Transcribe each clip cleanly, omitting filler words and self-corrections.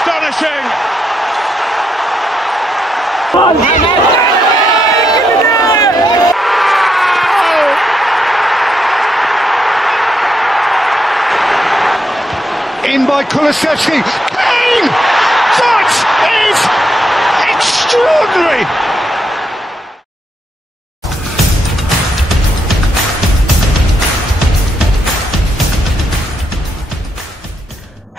Astonishing! In by Kulusevski. Bang! That is extraordinary!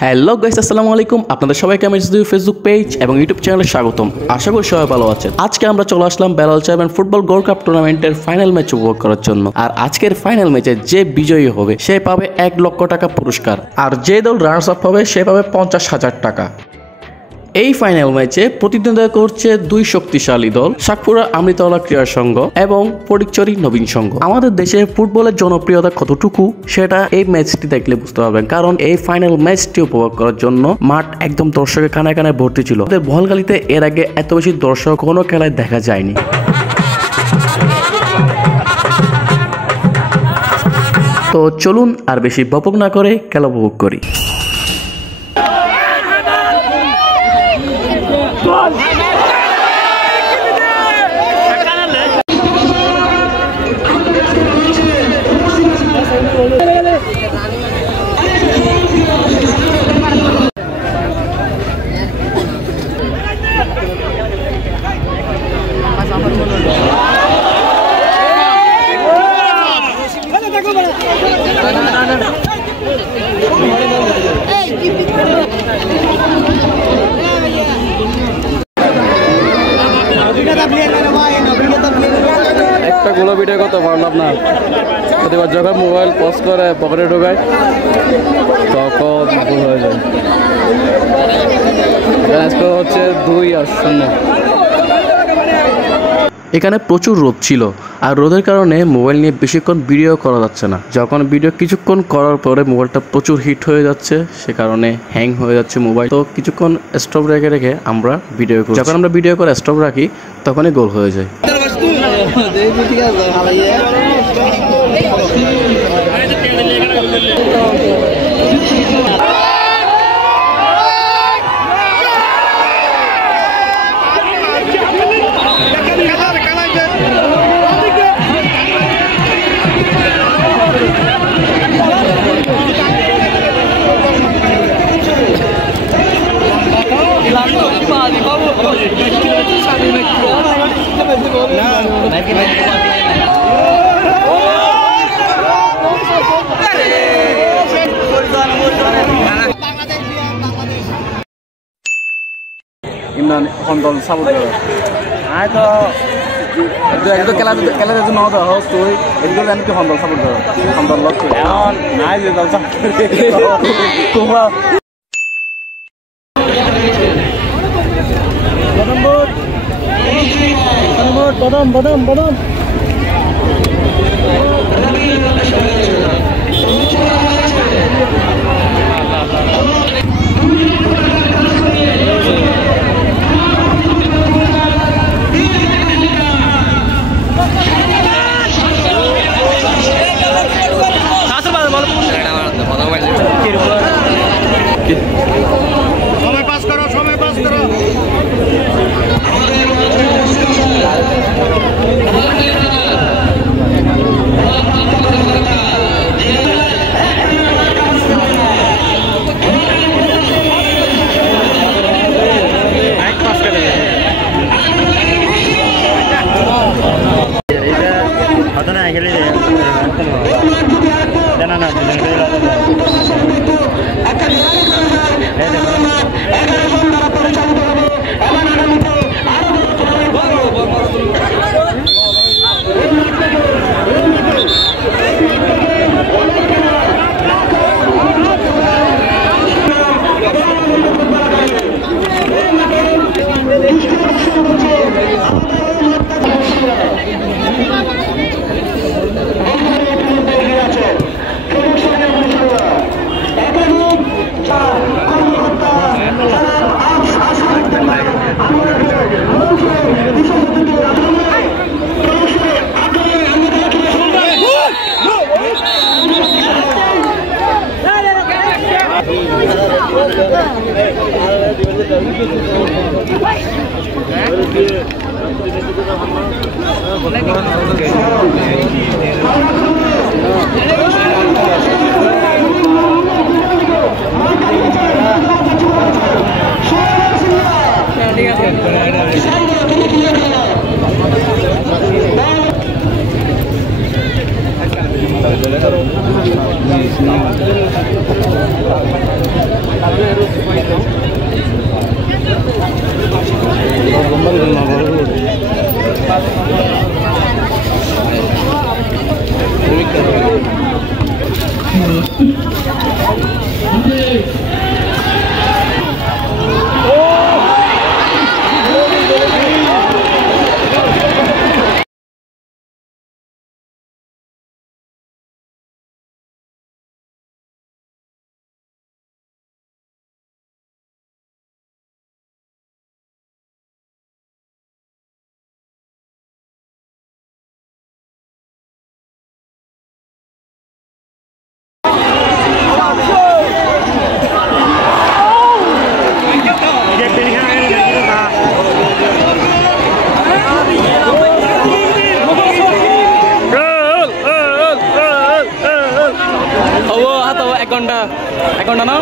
Hello guys, আসসালামু আলাইকুম। আপনাদের সবাইকে আমি ফেসবুক পেজ এবং ইউটিউব চ্যানেলে স্বাগতম। আশা করি সবাই ভালো আছেন। আজকে আমরা চলে আসলাম Belal champion football gold cup টুর্নামেন্টের ফাইনাল ম্যাচ উপভোগ করার জন্য। আর আজকের ফাইনাল ম্যাচে যে বিজয়ী হবে সে পাবে 1 লক্ষ টাকা পুরস্কার, আর যে দল রানার্স আপ হবে সে পাবে 50,000 টাকা। এই ফাইনাল ম্যাচে প্রতিদ্বন্দ্বিতা করছে দুই শক্তিশালী দল, সাতপুরা আমৃতলা ক্রীড়া সংঘ এবং ফটিকছড়ি নবীন সংঘ। আমাদের দেশে ফুটবলের জনপ্রিয়তা কতটুকু সেটা এই ম্যাচটি দেখলে বুঝতে পারবেন, কারণ এই ফাইনাল ম্যাচটি উপভোগ করার জন্য মাঠ একদম দর্শকের কানায় কানায় ভর্তি ছিল। বলগালিতে এর আগে এত বেশি দর্শক কোনো খেলায় দেখা যায়নি। তো চলুন আর বেশি বকবক না করে খেলা উপভোগ করি। একটা গুলো ভিডিও করতে পারলাম না, প্রতিবার যখন মোবাইল পজ করে পকেটে ঢোকায় তখন ভুল হয়ে যায়। স্কোর হচ্ছে 2-0। এখানে প্রচুর রোদ ছিল, আর রোদের কারণে মোবাইল নিয়ে বেশিক্ষণ ভিডিও করা যাচ্ছে না। যখন ভিডিও কিছুক্ষণ করার পরে মোবাইলটা প্রচুর হিট হয়ে যাচ্ছে, সে কারণে হ্যাং হয়ে যাচ্ছে মোবাইল। তো কিছুক্ষণ স্টপ রেখে রেখে আমরা ভিডিও করি। যখন আমরা ভিডিও করে স্টপ রাখি তখনই গোল হয়ে যায়। ইমরান এখন দল সাপোর্ট করে একদম খেলা যাচ্ছে ন দেওয়া হোক তুই একদম জানি কি দল সাপোর্ট করো দল লক্ষ্য দল তোমরা বদম বদম বদম সময় পাস করো, সময় পাস করো। এক ঘন্টা না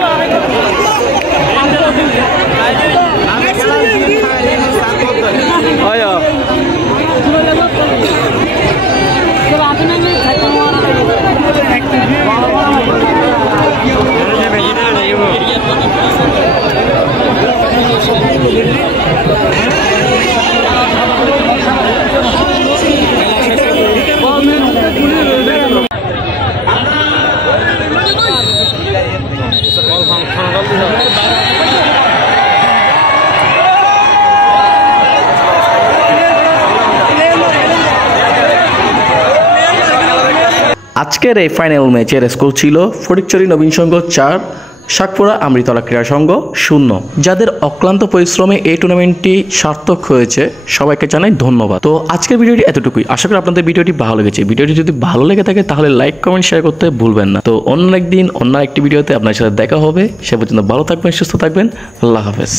আজকের এই ফাইনাল ম্যাচের স্কোর ছিল ফটিকছড়ি নবীন সংঘ 4, শাকপুরা আমৃতলা ক্রীড়া সংঘ 0। যাদের অক্লান্ত পরিশ্রমে এই টুর্নামেন্টটি সার্থক হয়েছে সবাইকে জানাই ধন্যবাদ। তো আজকের ভিডিওটি এতটুকুই, আশা করি আপনাদের ভিডিওটি ভালো লেগেছে। ভিডিওটি যদি ভালো লেগে থাকে তাহলে লাইক কমেন্ট শেয়ার করতে ভুলবেন না। তো অন্য একদিন অন্য একটি ভিডিওতে আপনার সাথে দেখা হবে। সে পর্যন্ত ভালো থাকবেন, সুস্থ থাকবেন। আল্লাহ হাফেজ।